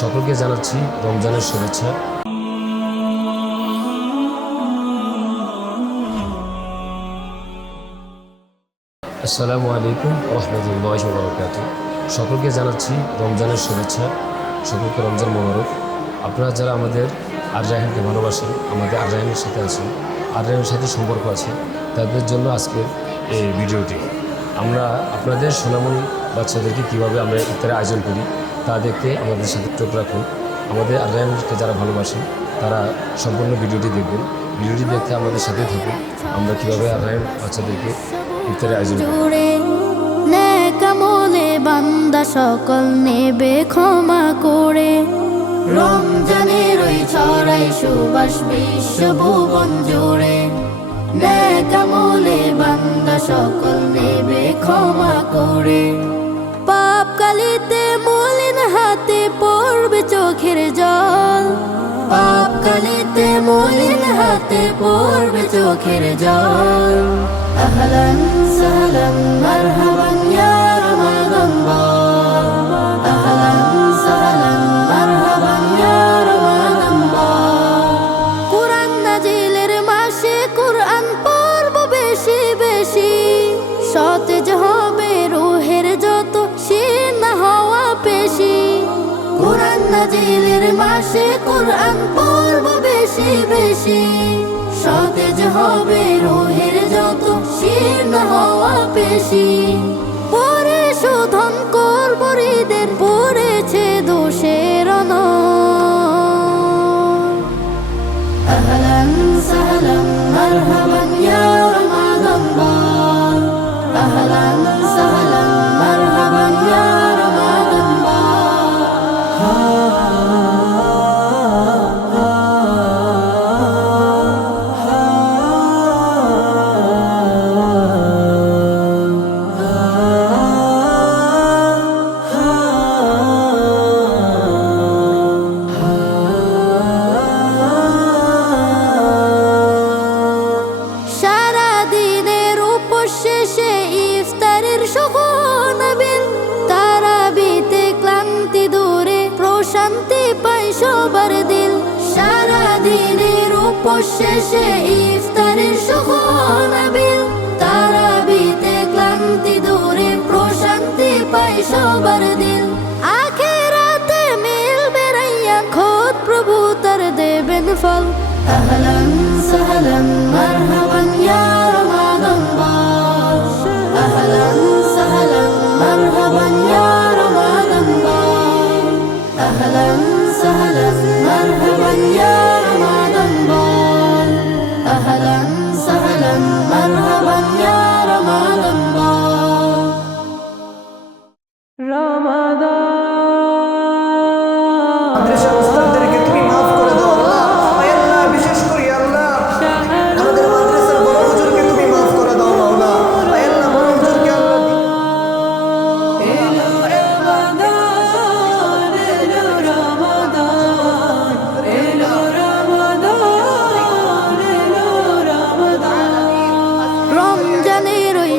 সকলকে জানাচ্ছি রমজানের শুভেচ্ছা। আসসালামু আলাইকুম রহমতুল্লাহ বরকাত সকলকে জানাচ্ছি রমজানের শুভেচ্ছা। সকলকে রমজান মোবারক। আপনারা যারা আমাদের আর রায়হানকে ভালোবাসেন, আমাদের আর রায়হানের সাথে আছেন আর রায়হানের সাথে সম্পর্ক আছে, তাদের জন্য আজকের এই ভিডিওটি। আমরা আপনাদের সোনামণি বাচ্চাদেরকে কীভাবে আমরা ইফতারের আয়োজন করি, তা দেখতে আমাদের সাথে চোখ রাখুন। আমাদের আর রায়হানকে যারা ভালোবাসেন, তারা সম্পূর্ণ ভিডিওটি দেখবেন। ভিডিওটি দেখতে আমাদের সাথে থাকুন। আমরা কীভাবে আর রায়হান বাচ্চাদেরকে ইফতারের আয়োজন করি। বান্দা সকল নেবে ক্ষমা করে। রমজানের ওই ছড়াই সুবাস বিশ্ব ভুবন জুড়ে। নেকামলে বান্দা সকল ক্ষমা করে। পাপ কালিতে মলিন হাতে পড়বে চোখের জল। পাপ কালিতে মলিন হাতে পড়বে চোখের জল। কুরআন নাজিলের মাসে কুরআন পড়ব বেশি বেশি সতেজ হবে রুহের যত শীর্ণ হওয়া পেশি পরে শোধন করব হৃদের পড়েছে দোষের অনয় أهلا سهلا مرحبا يا رمضان بار أهلا সবার দিল সারা দিনের উপোস শেষে ইফতারের সহনবিন তারা বিতে ক্লান্তি দূরে প্রশান্তি পায় সবার দিল। আখেরাতে মিলবে রাইয়া খোদ প্রভু তার দেবেন ফল। আহলান সাহলান মারহাবান ইয়া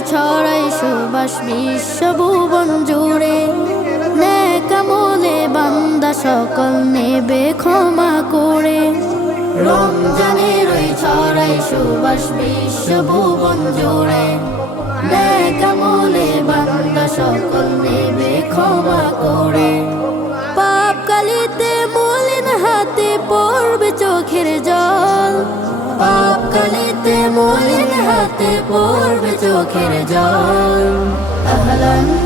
ছড়াই সুবাস বিশ্ব ভুবন জুড়ে নেকামলে বান্দা সকল নেবে ক্ষমা করে? রমজানের ওই ছড়াই সুবাস বিশ্ব ভুবন জুড়ে। নেকামলে বান্দা সকল নেবে ক্ষমা করে। পাপ কালিতে মলিন হাতে পড়বে চোখের জল। পাপ কালিতে মলিন হাতে পড়বে চোখের জল। আহলান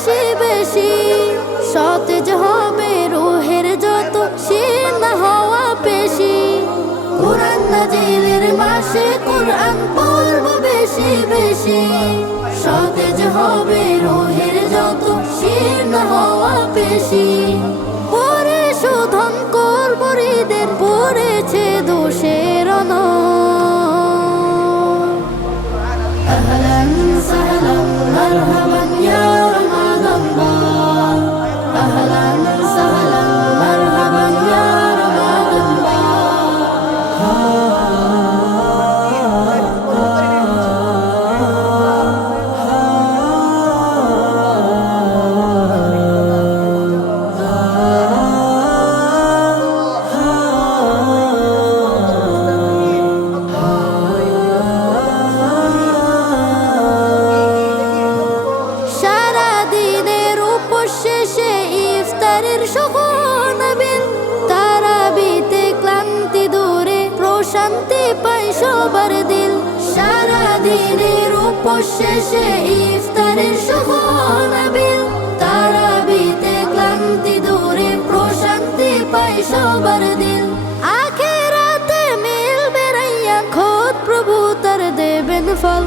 বেশি বেশি সতেজ হবে রুহের যত শীর্ণ হওয়া পেশি। কুরআন মাসে কুরআন পড়ব বেশি বেশি। সতেজ হবে রুহের যত শীর্ণ হওয়া পেশি। পরে শোধন করব হৃদের পড়েছে দোষের অনয় শান্তি পাই সবার দিল। সারা দিনের উপোস শেষে ইফতারের সুবহানাবিল। তারাবিতে ক্লান্তি দূরে প্রশান্তি পাই সবার দিল। আখেরাতে মিলবে রাইয়া খোদ প্রভু তার দেবেন ফল।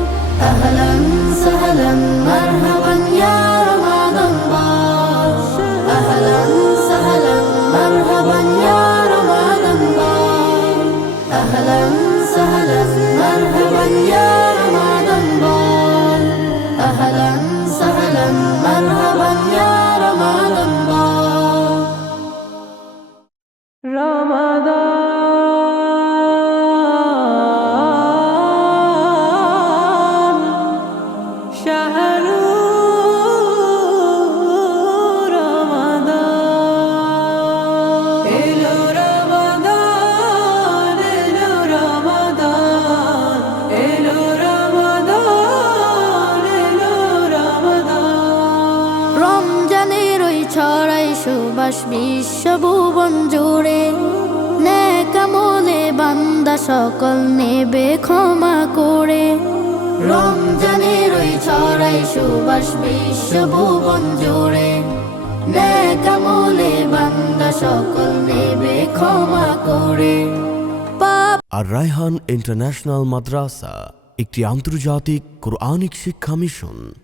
আহলান সাহলান মারহাবান ইয়া রমাদান আহলান সাহলান মারহাবান ইয়া আহলান সাহলান মারহাবান ইয়া রমাদান বল আহলান সাহলান ছড়াই সুবাস বিশ্ব ভুবন জুড়ে ন্যাকামলে বান্দা সকল নেবে ক্ষমা করে। রমজানের ওই ছড়াই সুবাস বিশ্ব ভুবন জুড়ে ন্যাকামলে বান্দা সকল নেবে ক্ষমা করে। আর রায়হান ইন্টারন্যাশনাল মাদ্রাসা, একটি আন্তর্জাতিক কোরআনিক শিক্ষা মিশন।